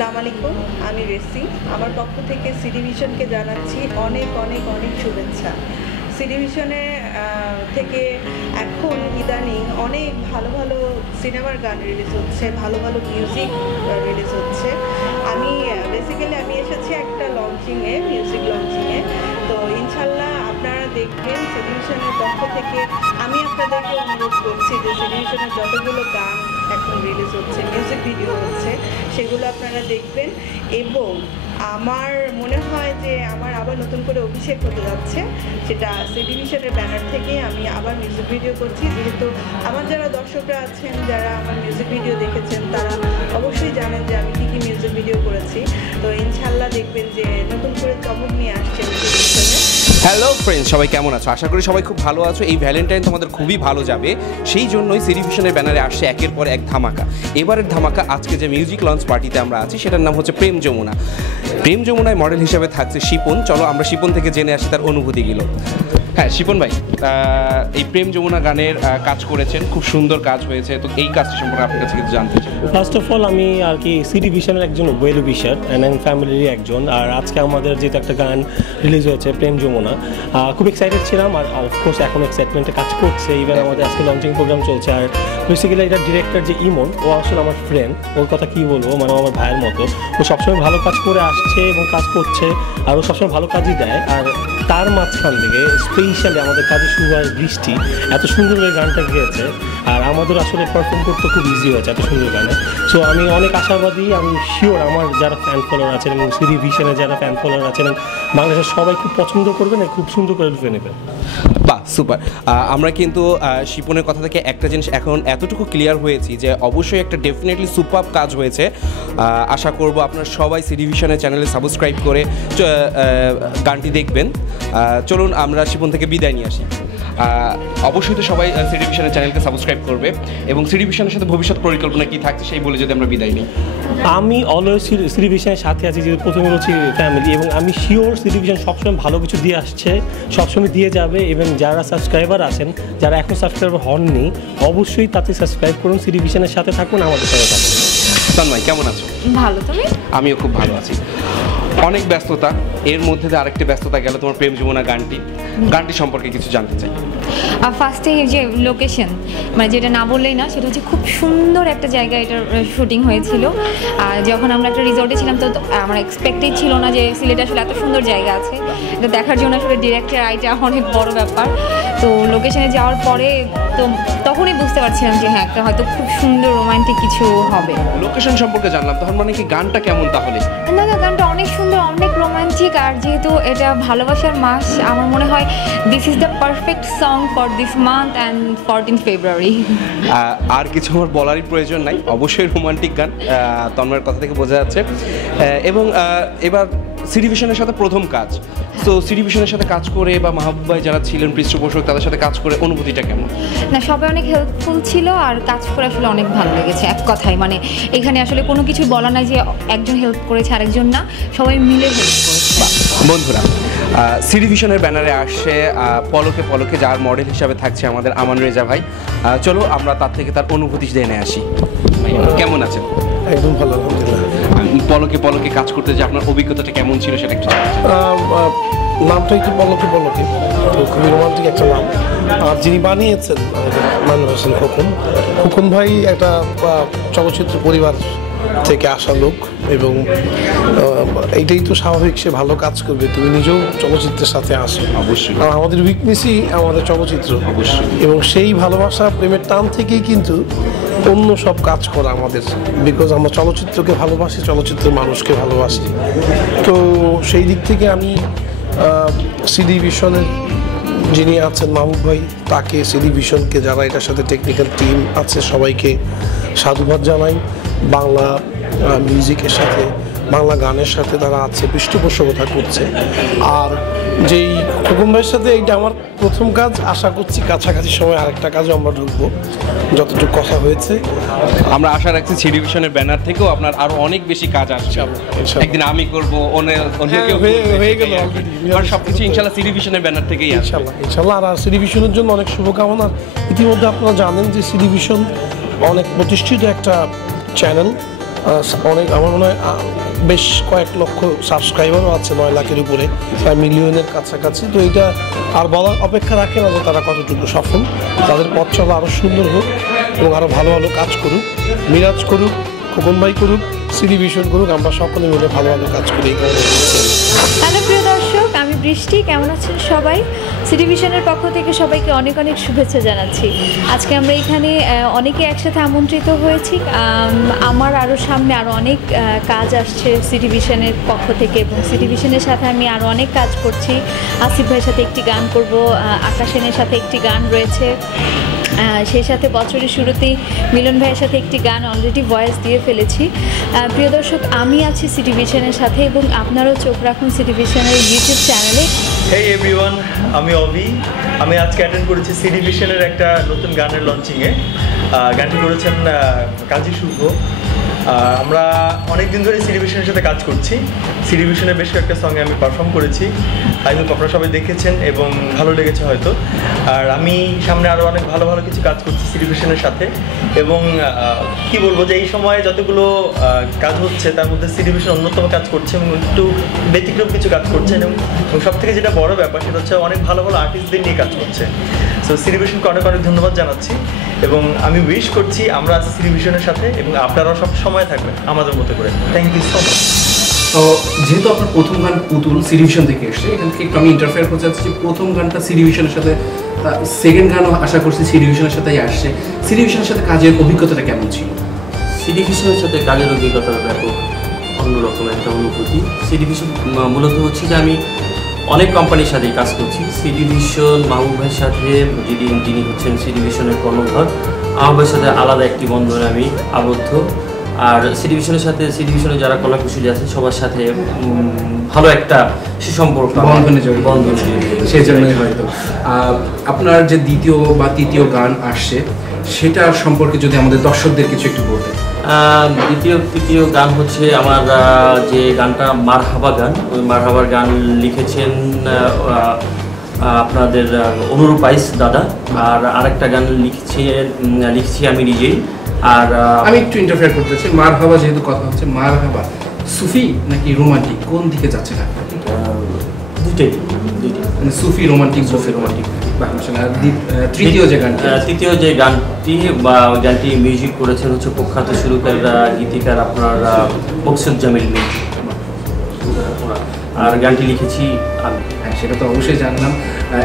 আসসালামু আলাইকুম, আমি রেসি। আমার পক্ষ থেকে সিডি ভিশনকে জানাচ্ছি অনেক অনেক অনেক শুভেচ্ছা। সিডি ভিশনে থেকে এখন ইদানিং অনেক ভালো ভালো সিনেমার গান রিলিজ হচ্ছে, ভালো ভালো মিউজিক রিলিজ হচ্ছে। আমি এসেছি একটা লঞ্চিংয়ে, মিউজিক লঞ্চিংয়ে। তো ইনশাল্লাহ আপনারা দেখবেন সিডি ভিশনের পক্ষ থেকে। আমি আপনাদেরকে অনুরোধ করছি যে সিডি ভিশনের যতগুলো গান এখন রিলিজ হচ্ছে, মিউজিক ভিডিও হচ্ছে, সেগুলো আপনারা দেখবেন। এবং আমার মনে হয় যে আমার আবার নতুন করে অভিষেক হতে যাচ্ছে, সেটা সিডি ভিশনের ব্যানার থেকে আমি আবার মিউজিক ভিডিও করছি। যেহেতু আমার যারা দর্শকরা আছেন, যারা আমার মিউজিক ভিডিও দেখেছেন, তারা অবশ্যই জানেন যে আমি কী কী মিউজিক ভিডিও করেছি। তো ইনশাল্লাহ দেখবেন যে নতুন করে চমক নিয়ে আসছে সিডি ভিশনে। হ্যালো ফ্রেন্ডস, সবাই কেমন আছো? আশা করি সবাই খুব ভালো আছো। এই ভ্যালেন্টাইন তোমাদের খুবই ভালো যাবে, সেই জন্যই সিডি ভিশনের ব্যানারে আসছে একের পর এক ধামাকা। এবারের ধামাকা, আজকে যে মিউজিক লঞ্চ পার্টিতে আমরা আছি সেটার নাম হচ্ছে প্রেম যমুনা। প্রেম যমুনায় মডেল হিসেবে থাকছে শিপন। চলো আমরা শিপন থেকে জেনে আসি তার অনুভূতিগুলো। হ্যাঁ শিপন ভাই, এই প্রেম যমুনা গানের কাজ করেছেন, খুব সুন্দর কাজ হয়েছে। তো এই কাজটি সম্পর্কে আপনার কাছে কিছু জানতে চাই। ফার্স্ট অফ অল আমি আর কি সিডি ভিশনের একজন ওয়েল উইশার অ্যান্ড ফ্যামিলির একজন। আর আজকে আমাদের যেহেতু একটা গান রিলিজ হয়েছে প্রেম যমুনা, খুব এক্সাইটেড ছিলাম। আর অফকোর্স এখন এক্সাইটমেন্টে কাজ করছে। ইভেন আমাদের আজকে লঞ্চিং প্রোগ্রাম চলছে। আর বেসিক্যালি এটা ডিরেক্টর যে ইমন, ও আসলে আমার ফ্রেন্ড। ওর কথা কী বলবো, মানে আমার ভাইয়ের মতো। ও সবসময় ভালো কাজ করে আসছে এবং কাজ করছে, আর ও সবসময় ভালো কাজই দেয়। আর তার মাঝখান থেকে স্পেশালি আমাদের কাজে শুরু হয় বৃষ্টি, এত সুন্দর করে গানটা গেয়েছে। আর আমাদের আসলে পারফর্ম করতে খুব ইজি হয়েছে এত সুন্দর গানে। সো আমি অনেক আশাবাদী, আমি শিওর আমার যারা ফ্যান ফলোয়ার আছেন এবং সিডি ভিশনের যারা ফ্যান ফলোয়ার আছেন বাংলাদেশের সবাই খুব পছন্দ করবেন আর খুব সুন্দর করে লুফে নেবেন। বাহ, সুপার। আমরা কিন্তু শিপনের কথা থেকে একটা জিনিস এখন এতটুকু ক্লিয়ার হয়েছি যে অবশ্যই একটা ডেফিনেটলি সুপার কাজ হয়েছে। আশা করব আপনারা সবাই সিডি ভিশনের চ্যানেলে সাবস্ক্রাইব করে গানটি দেখবেন। চলুন আমরা শিপন থেকে বিদায় নিয়ে আসি। অবশ্যই তো সবাই সিডি ভিশনের চ্যানেলকে সাবস্ক্রাইব করবে, এবং সিডি ভিশনের সাথে ভবিষ্যৎ পরিকল্পনা কী থাকছে সেই বলে যদি আমরা বিদায় নিই। আমি অলওয়েজ সিডি ভিশনের সাথে আছি, যেহেতু প্রথমে বলছি ফ্যামিলি, এবং আমি শিওর সিডি ভিশন সবসময় ভালো কিছু দিয়ে আসছে, সবসময় দিয়ে যাবে। এবং যারা সাবস্ক্রাইবার আছেন, যারা এখন সাবস্ক্রাইবার হননি, অবশ্যই তাতে সাবস্ক্রাইব করুন, সিডি ভিশনের সাথে থাকুন, আমাদের সাথে থাকুন। তন্ময় কেমন আছো? ভালো, তুমি? আমিও খুব ভালো আছি। অনেক ব্যস্ততা, এর মধ্যে দিয়ে আরেকটি ব্যস্ততা গেল তোমার প্রেম যমুনা গানটি সম্পর্কে কিছু জানতে চাই। ফার্স্টে যে লোকেশন, মানে যেটা না বললেই না, সেটা হচ্ছে খুব সুন্দর একটা জায়গায় এটার শুটিং হয়েছিল। আর যখন আমরা একটা রিসর্টে ছিলাম, তো আমার এক্সপেক্টেড ছিল না যে সিলেটে আসলে এত সুন্দর জায়গা আছে। এটা দেখার জন্য আসলে ডিরেক্টর আইটা অনেক বড় ব্যাপার। তো লোকেশনে যাওয়ার পরে তো তখনই বুঝতে পারছিলাম যে হ্যাঁ, একটা হয়তো খুব সুন্দর রোমান্টিক কিছু হবে। লোকেশন সম্পর্কে জানলাম, তখন মানে কি গানটা কেমন তাহলে? না, গানটা অনেক সুন্দর, অনেক রোমান্টিক। আর যেহেতু এটা ভালোবাসার মাস, আমার মনে হয় this is the perfect song for this month and 14 ফেব্রুয়ারি। আর কিছু আমার বলারই প্রয়োজন নাই, অবশ্যই রোমান্টিক গান, তন্ময়ের কথা থেকে বোঝা যাচ্ছে। এবং এবার সিডি ভিশনের সাথে প্রথম কাজ, তো সিডি ভিশনের সাথে কাজ করে বা মাহবুব ভাই যারা ছিলেন পৃষ্ঠপোষক, তাদের সাথে কাজ করে অনুভূতিটা কেমন? না, সবাই অনেক হেল্পফুল ছিল, আর কাজ করে আসলে অনেক ভালো লেগেছে। এক কথায় মানে এখানে আসলে কোনো কিছু বলা নাই যে একজন হেল্প করেছে আরেকজন না, সবাই মিলে হেল্প করেছে। বন্ধুরা, সিডি ভিশনের ব্যানারে আসছে পলকে পলকে, যার মডেল হিসাবে থাকছে আমাদের আমান রেজা ভাই। চলো আমরা তার থেকে তার অনুভূতি জেনে আসি। কেমন আছেন? একদম ভালো, আলহামদুলিল্লাহ। পলকে পলকে কাজ করতে যে আপনার অভিজ্ঞতাটা কেমন ছিল সেটা একটু নামটা একটু পলকে পলকে, খুবই রোমান্টিক একটা নাম। আর যিনি বানিয়েছেন মানুষ হোসেন খোকন ভাই একটা চলচ্চিত্র পরিবার থেকে আসা লোক, এবং এইটাই তো স্বাভাবিক, সে ভালো কাজ করবে। তুমি নিজেও চলচ্চিত্রের সাথে আসো, অবশ্যই। আমাদের উইকনেসই আমাদের চলচ্চিত্র, অবশ্যই। এবং সেই ভালোবাসা প্রেমের টান থেকেই কিন্তু অন্য সব কাজ করা আমাদের, বিকজ আমরা চলচ্চিত্রকে ভালোবাসি, চলচ্চিত্রের মানুষকে ভালোবাসি। তো সেই দিক থেকে আমি সিডি ভিশনের যিনি আছেন মাহবুব ভাই, তাকে, সিডি ভিশনকে, যারা এটার সাথে টেকনিক্যাল টিম আছে, সবাইকে সাধুবাদ জানাই। বাংলা মিউজিকের সাথে, বাংলা গানের সাথে তারা আছে, পৃষ্ঠপোষকতা করছে। আর যেই খোকন ভাইয়ের সাথে এইটা আমার প্রথম কাজ, আশা করছি কাছাকাছি সময় আরেকটা কাজও আমরা ঢুকবো, যতটুকু কথা হয়েছে। আমরা আশা রাখছি সিডি ভিশনের ব্যানার থেকেও আপনার আরো অনেক বেশি কাজ আসছে। একদিন আমি করবো, হয়ে গেল, সবকিছু ইনশাল্লাহ সিডি ভিশনের ব্যানার থেকেই ইনশাল্লাহ। আর সিডি ভিশনের জন্য অনেক শুভকামনা। ইতিমধ্যে আপনারা জানেন যে সিডি ভিশন অনেক প্রতিষ্ঠিত একটা চ্যানেল, অনেক আমার মনে হয় বেশ কয়েক লক্ষ সাবস্ক্রাইবারও আছে, 9 লাখের উপরে, প্রায় মিলিয়নের কাছাকাছি। তো এটা আর বলার অপেক্ষা রাখে না যে তারা কতটুকু সফল। তাদের পথ চলা আরও সুন্দর হোক এবং আরও ভালো ভালো কাজ করুক, মিরাজ করুক, খোকন ভাই করুক, সিডি ভিশন করুক, আমরা সকলে মিলে ভালো ভালো কাজ করি এই কারণে। হ্যালো প্রিয় দর্শক, আমি বৃষ্টি। কেমন আছেন সবাই? সিডি ভিশনের পক্ষ থেকে সবাইকে অনেক অনেক শুভেচ্ছা জানাচ্ছি। আজকে আমরা এখানে অনেকে একসাথে আমন্ত্রিত হয়েছি। আমার আরও সামনে আরও অনেক কাজ আসছে সিডি ভিশনের পক্ষ থেকে, এবং সিডি ভিশনের সাথে আমি আরও অনেক কাজ করছি। আসিফ ভাইয়ের সাথে একটি গান করব, আকাশ সেনের সাথে একটি গান রয়েছে, সেই সাথে বছরের শুরুতেই মিলন ভাইয়ের সাথে একটি গান অলরেডি ভয়েস দিয়ে ফেলেছি। প্রিয় দর্শক, আমি আছি সিডি ভিশনের সাথে, এবং আপনারাও চোখ রাখুন সিডি ভিশনের ইউটিউব চ্যানেলে। হেই এভরিওয়ান, আমি অভি। আমি আজকে অ্যাটেন্ড করেছি সিডি ভিশনের একটা নতুন গানের লঞ্চিংয়ে। গানটি করেছেন কাজী শুভ। আমরা অনেক দিন ধরে সিডি ভিশনের সাথে কাজ করছি। সিডি ভিশনের বেশ কয়েকটা সঙ্গে আমি পারফর্ম করেছি। আই হোপ আপনারা সবাই দেখেছেন এবং ভালো লেগেছে হয়তো। আর আমি সামনে আরও অনেক ভালো ভালো কিছু কাজ করছি সিডি ভিশনের সাথে। এবং কি বলবো যে এই সময়ে যতগুলো কাজ হচ্ছে তার মধ্যে সিডি ভিশন অন্যতম কাজ করছে এবং একটু ব্যতিক্রম কিছু কাজ করছেন। এবং সব থেকে যেটা বড় ব্যাপার সেটা হচ্ছে অনেক ভালো ভালো আর্টিস্টদের নিয়ে কাজ করছে। সো সিডি ভিশনকে অনেক অনেক ধন্যবাদ জানাচ্ছি এবং আমি উইশ করছি আমরা আছি সিডি ভিশনের সাথে এবং আপনারাও সব সময় থাকবেন আমাদের মতো করে। Thank you so much. তো যেহেতু আপনার প্রথম গান পুতুল সিডি ভিশন থেকে এসছে, এখান থেকে একটু আমি ইন্টারফেয়ার করতে চাচ্ছি যে প্রথম গানটা সিডি ভিশনের সাথে, সেকেন্ড গানও আশা করছি সিডি ভিশনের সাথেই আসছে। সিডি ভিশনের সাথে কাজের অভিজ্ঞতাটা কেমন ছিল? সিডি ভিশনের সাথে কাজের অভিজ্ঞতা ব্যাপক অন্যরকম একটা অনুভূতি। সিডি ভিশন মূলত হচ্ছে যে আমি অনেক কোম্পানির সাথেই কাজ করছি। সিডি ভিশন মাহবুব ভাইয়ের সাথে, যিনি হচ্ছেন সিডি ভিশনের কর্ণধার, আমার ভাইয়ের সাথে আলাদা একটি বন্ধনে আমি আবদ্ধ। আর সিডি ভিশনের সাথে সিডি ভিশনের যারা কলাকুশলী আছে সবার সাথে ভালো একটা সুসম্পর্ক বন্ধনে সেই জন্যই হয়তো আপনার যে দ্বিতীয় বা তৃতীয় গান আসছে সেটা সম্পর্কে যদি আমাদের দর্শকদের কিছু একটু বলতেন। তৃতীয় গান হচ্ছে আমার যে গানটা মারহাবা গান, ওই মারহাবার গান লিখেছেন আপনাদের অনুরূপ আইস দাদা, আর আরেকটা গান লিখছি আমি নিজেই। আর আমি একটু ইন্টারফেয়ার করতেছি, মারহাবা যেহেতু কথা হচ্ছে, মারহাবা সুফি নাকি রোমান্টিক, কোন দিকে যাচ্ছে গানটা? দুইটাই মানে সুফি রোমান্টিক তৃতীয় যে গানটি বা ওই গানটি মিউজিক করেছেন হচ্ছে প্রখ্যাত সুরকার গীতিকার আপনার মকসুদজামিল মির, আর গানটি লিখেছি আমি। হ্যাঁ, সেটা তো অবশ্যই জানলাম।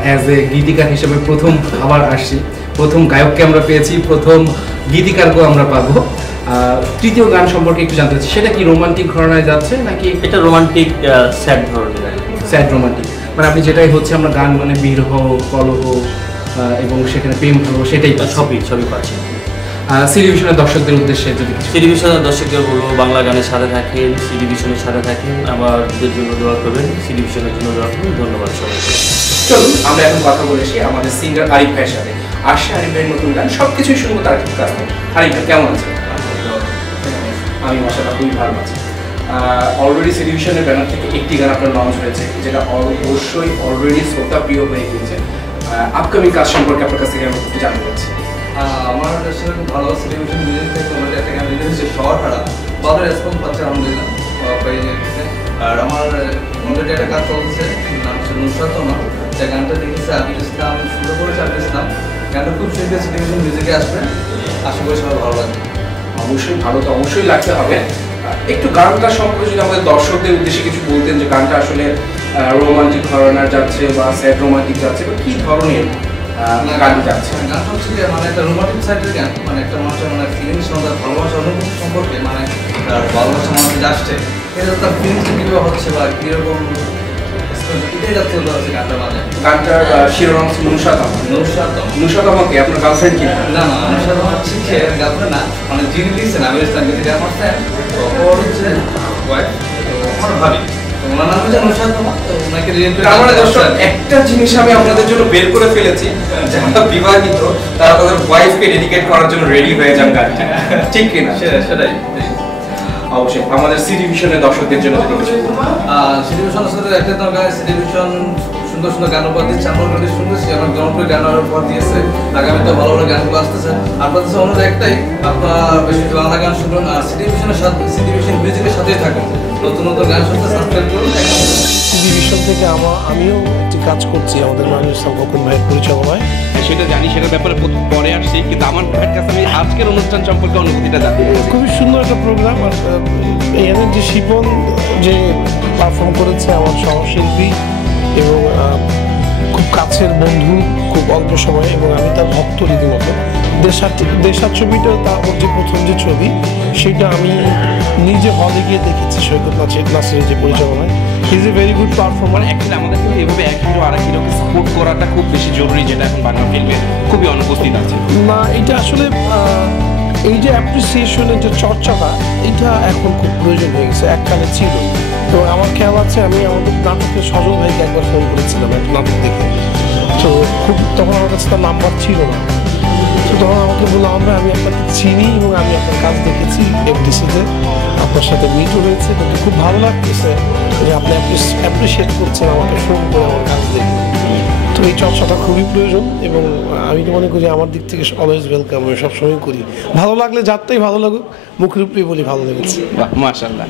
অ্যাজ এ গীতিকার হিসেবে প্রথম আবার আসছি, প্রথম গায়ককে আমরা পেয়েছি, প্রথম গীতিকারকেও আমরা পাবো। তৃতীয় গান সম্পর্কে একটু জানতে চাচ্ছি, সেটা কি রোমান্টিক ঘরানায় যাচ্ছে নাকি? এটা রোমান্টিক স্যাড ধরনের, স্যাড রোমান্টিক, মানে আপনি যেটাই হচ্ছে আমরা গান মানে বিরহ, কলহ এবং সেখানে প্রেম ভালো সেটাই সবই পাচ্ছি। সিডি ভিশনের দর্শকদের উদ্দেশ্যে যদি সিডি ভিশনের দর্শকদের বলবো বাংলা গানের সাথে থাকেন, সিডি ভিশনের সাথে থাকেন, আমাদের জন্য দোয়া করবেন, সিডি ভিশনের জন্য দোয়া করবেন। ধন্যবাদ সবাইকে। চলুন আমরা এখন কথা বলেছি আমাদের সিঙ্গার আরিফ ভাইয়ের সাথে। আসছে আরিফ ভাইয়ের নতুন গান, সবকিছুই শুনবো তার কাছ থেকে। আরিফ ভাই কেমন আছেন? আমি মাশাআল্লাহ খুবই ভালো আছি। অলরেডি সিডি ভিশনের ব্যানার থেকে একটি গান আপনার লঞ্চ হয়েছে, যেটা অবশ্যই অলরেডি শ্রোতা প্রিয় হয়ে গিয়েছে। আপকামিং কাজ সম্পর্কে আপনার কাছ থেকে আমি একটু জানতে চাচ্ছি। আমার আসলে খুব ভালো সিডি ভিশন মিউজিক থেকে আমাদের একটা গান রিলিজ হয়েছে শহর হারা, ভালো রেসপন্স পাচ্ছে আলহামদুলিল্লাহ। আর আমার অলরেডি একটা কাজ চলছে, নাম হচ্ছে নুসরাতমা, যে গানটা লিখেছে আবির ইসলাম, শুরু করেছে আবির ইসলাম। গানটা খুব শীঘ্রই সিডি ভিশন মিউজিকে আসবে, আশা করি সবাই ভালো লাগবে। অবশ্যই ভালো তো অবশ্যই লাগতে হবে। একটু গানটা সম্পর্কে যদি আমাদের দর্শকদের উদ্দেশ্যে কিছু বলতেন, যে গানটা আসলে রোমান্টিক ঘরানার যাচ্ছে বা স্যাড রোমান্টিক যাচ্ছে বা কী ধরনের গান যাচ্ছে? গানটা হচ্ছে মানে একটা রোমান্টিক সাইডের গান, মানে একটা মানুষের মানে ফিলিংস ভালোবাসা অনুভূতি সম্পর্কে, মানে ভালোবাসা মানুষ আসছে এটা তার ফিলিংসটা কীভাবে হচ্ছে বা কীরকম এটাই যাচ্ছে গানটা মানে। গানটার শিরোনাম নুসরাতমাকে আপনার গার্লফ্রেন্ড কি? না নুসরাতমা হচ্ছে গার্লফ্রেন্ড না, মানে যিনি লিখছেন আবির ইসলাম, যেটা আমার ফ্রেন্ড, ওর হচ্ছে ওয়াইফ, আমার ভাবি, ওনার নাম হচ্ছে নুসরাতমা। তো ওনাকে একটা জিনিস আমি আপনাদের জন্য বের করে ফেলেছি, যারা বিবাহিত তারা তাদের ওয়াইফকে ডেডিকেট করার জন্য রেডি হয়ে যান গানটা, ঠিক কিনা? সেটাই অবশ্যই আমাদের সিডি ভিশনের দর্শকদের জন্য যদি কিছু সিডি ভিশনের সাথে একটা দরকার, সিডি ভিশন সুন্দর সুন্দর গান উপহার দিচ্ছে। আমরা অলরেডি শুনতেছি অনেক জনপ্রিয় গান উপহার দিয়েছে, আগামীতে ভালো ভালো গানগুলো আসতেছে। আপনাদের কাছে অনুরোধ একটাই, আপনারা বেশি বাংলা গান শুনুন আর সিটিভিশনের সাথে সিটিভিশন মিউজিকের সাথেই থাকুন, নতুন নতুন গান শুনতে সাবস্ক্রাইব করুন। সিটিভিশন থেকে আমিও একটি কাজ করছি আমাদের মানুষ ইসলাম খোকন ভাইয়ের পরিচালনায়। সেটা জানি, সেটার ব্যাপারে পরে আসছি, কিন্তু আমার ভাইয়ের কাছে আমি আজকের অনুষ্ঠান সম্পর্কে অনুভূতিটা জানতে চাই। খুবই সুন্দর একটা প্রোগ্রাম। আর এখানে যে শিপন যে পারফর্ম করেছে আমার সহশিল্পী এবং খুব কাছের বন্ধু, খুব অল্প সময়ে, এবং আমি তার ভক্ত রীতিমতো। দেশার ছবিটা ওর যে প্রথম যে ছবি, সেটা আমি নিজে হলে গিয়ে দেখেছি সৈকত নাসিরের যে পরিচালনায়। He is a very good performer. Actually আমাদের কিন্তু এভাবে এক হিরো আর এক হিরোকে সাপোর্ট করাটা খুব বেশি জরুরি, যেটা এখন বাংলা ফিল্মে খুবই অনুপস্থিত আছে। না, এটা আসলে এই যে অ্যাপ্রিসিয়েশনের যে চর্চাটা, এটা এখন খুব প্রয়োজন হয়ে গেছে, এককালে ছিল। তো আমার খেয়াল আছে আমি আমাদের নাটকের সজল ভাইকে একবার ফোন করেছিলাম একটা নাটক দেখে। তো তখন আমার কাছে তার নাম্বার ছিল না। তো তখন আমাকে বললাম, আমি আপনাকে চিনি এবং আমি আপনার কাজ দেখেছি এফডিসিতে, আপনার সাথে মিটও হয়েছে, কিন্তু খুব ভালো লাগতেছে যে আপনি অ্যাপ্রিসিয়েট করছেন আমাকে ফোন করে আমার কাজ দেখে। তো এই চর্চাটা খুবই প্রয়োজন, এবং আমি তো মনে করি আমার দিক থেকে অলওয়েজ ওয়েলকাম, আমি সবসময় করি। ভালো লাগলে যারটাই ভালো লাগুক, মুখের উপরেই বলি ভালো লেগেছে। মাশাআল্লাহ।